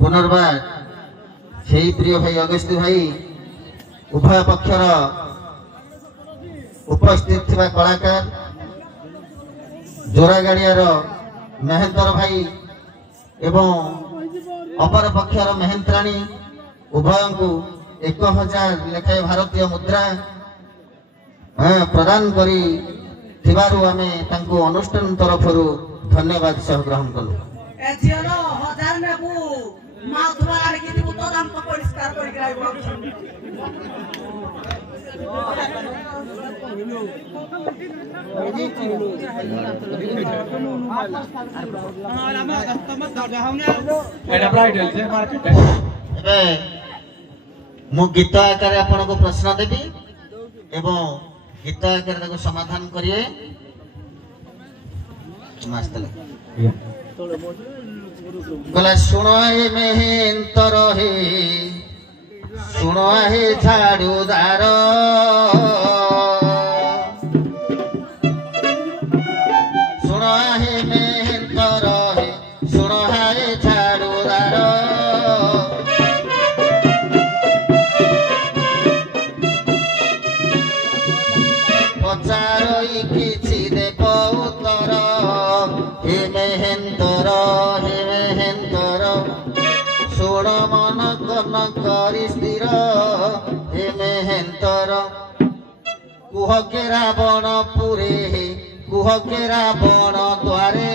पुनर्बार से प्रिय भाई अगस्ती भाई उभय पक्षर उपस्थित थिबा कलाकार जोरागाड़ियार मेहंतर भाई एवं अपर पक्षर मेहंत्राणी उभय को 1000 लेखाएं भारतीय मुद्रा प्रदान करी थिबारु आमे तांको अनुष्ठान तरफ धन्यवाद सह ग्रहण कलु। मु गीत आकार आपण को प्रश्न देवी एवं गीत आकार समाधान करिए। गला सुनो हे मेहनतर हे सुनो हे झाड़ूदार सुनो हे मेहनतर हे सुनो हे झाड़ूदार पचारोई किछि देव उत्तर हे मेहनतर सुण मन कन करी स्थिर हे मेहनतर कुह के रावण पुरे कुह के रावण द्वारे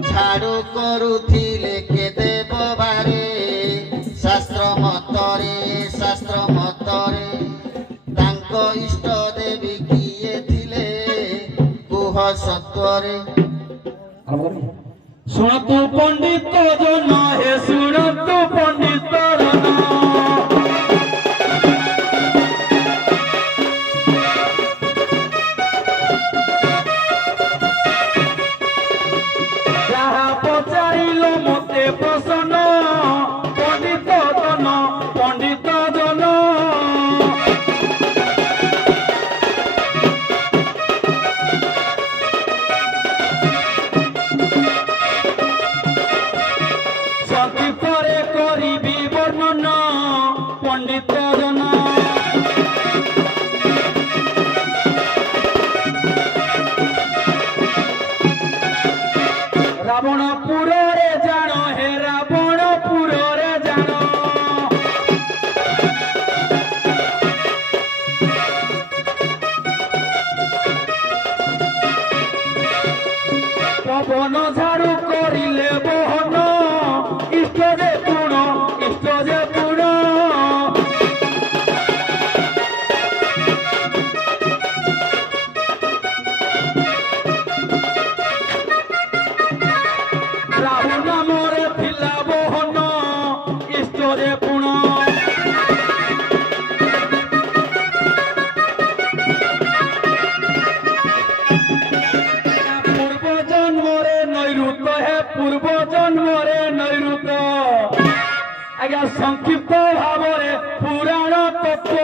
झाड़ू करुथिले के देव बारे शास्त्र मतरे तांको इष्ट देवी किए थिले कुह सत्वरे। सुन तू पंडित जन हे सुन तू पंडित जन जहा पचारिल मते प्रसन्न पंडित जन पंडित जन पंडित जन रावणपुर रे जान हे रावणपुर रे जान पवन झाड़ू करिले बहन इष्ट जे पूर्ण इष्ट जे पूर्ण पूर्व जन्म नैऋत आज्ञा संक्षिप्त भाव पुराण तत्व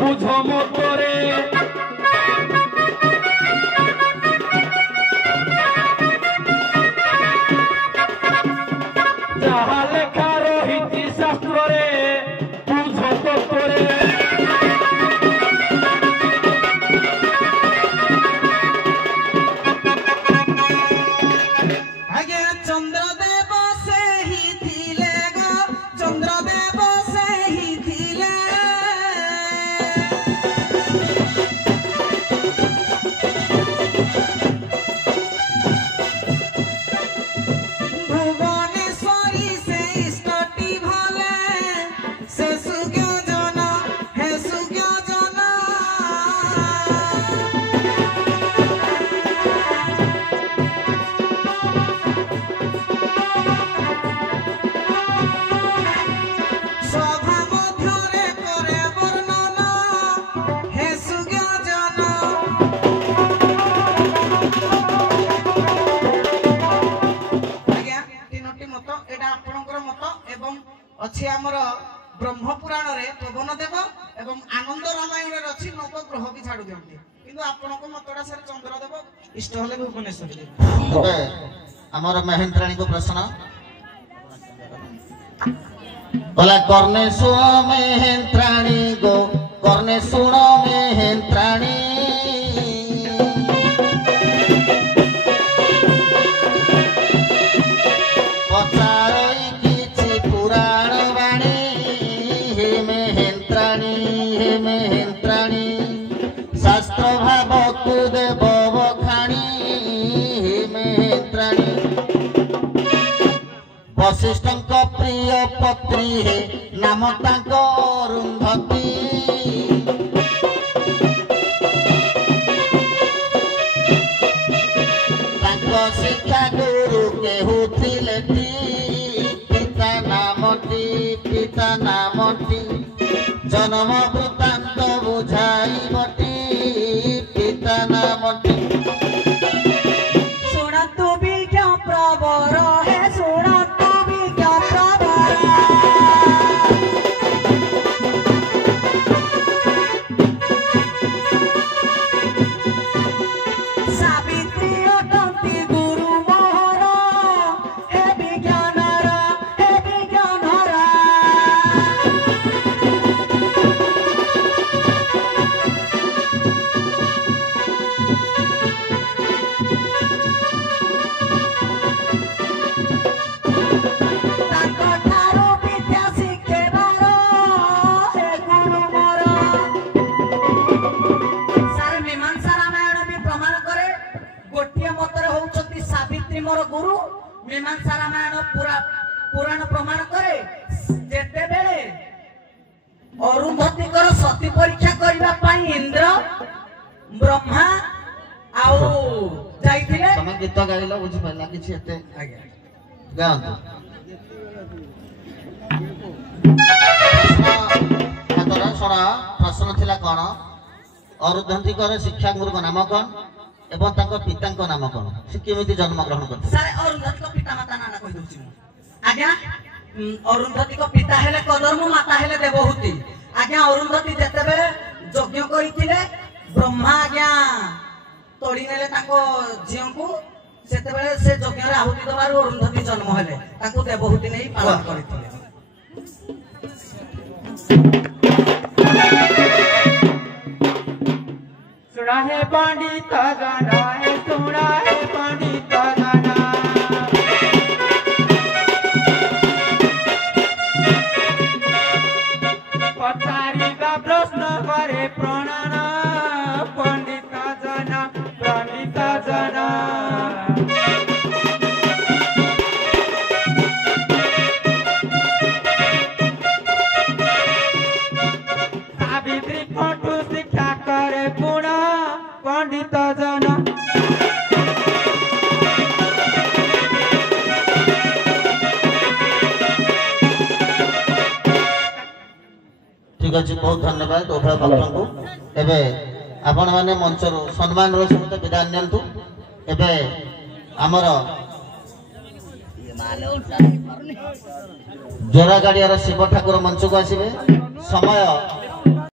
बुझ मतरे जहा लेखा रही शास्त्र बुझ तत्वरे ବ୍ରହ୍ମ ପୁରାଣରେ ପବନ ଦେବ ଏବଂ ଆନନ୍ଦ ରାମାୟଣରେ ଅଛି ନବଗ୍ରହ ବି ଛାଡୁ ଦିଅନ୍ତି କିନ୍ତୁ ଆପଣଙ୍କ ମତଟା ସାର୍ ଚନ୍ଦ୍ରଦେବ ଇଷ୍ଟ ହେଲେ ଭୁବନେଶ୍ୱର ଏବେ ଆମର ମହେନ୍ଦ୍ରାଣୀଙ୍କ ପ୍ରଶ୍ନ बोला करने सुनो महेंद्राणी गो करने सुनो महेंद्राणी पचारई किछि पुराण बाणी हे महेंद्राणी शास्त्र भाव तु देव बखाणी हे महेंद्राणी वशिष्ठଙ୍କ प्रिय पत्री हे नाम ताଙ୍କ अरुंधती ताଙ୍କ शिक्षा गुरु केहुथिले पिता नामटी जन्म वृत्तांत बुझाइबटी पिता नामटी सुनतु विज्ञ प्रवर हे सुनतु विज्ञ प्रवर सावित्री अटंती गुरु मोहर हे विज्ञानर मोर गुरु मीमांसा रामायण पुराण प्रमाण करे जेते बेले अरुंधती कर सती परीक्षा करबा पई इंद्र ब्रह्मा आउ जाइथिले तमे गीत गाइलो बुझि पड़ला किछि एते आज्ञा गांतो हातरा सुना प्रश्न थिला कोन अरुंधती कर शिक्षा गुरु को नाम कोन एवं तांको पितांको नाम कोन से केमिति जन्म ग्रहण करते सारे अरुंधती को पिता माता नाना कहि दोछि आज्ञा अरुंधती को पिता हेले कदर्म माता हेले देवहूति आज्ञा अरुंधती जते बेले यज्ञ करिथिले ब्रह्मा आज्ञा तोड़ी नेले ताको झियो को सेते बेले से यज्ञ रे आहुति दबारु अरुंधती जन्म हेले ताको देवहूति नै पालन करिथिले सुना है पंडित गाना है सुना है पंडित गाना पचारी का प्रश्न करे प्रणन पंडित जना सावित्री कटु शिक्षा करे पुनः पंडित जना ठीक अछि बहुत धन्यवाद उभय पक्ष को एबे आपण माने मंचर सम्मान रो सहित विदाय नियंतु एबे हमर जोरा गाड़ियार शिव ठाकुर मंच को आसीबे समय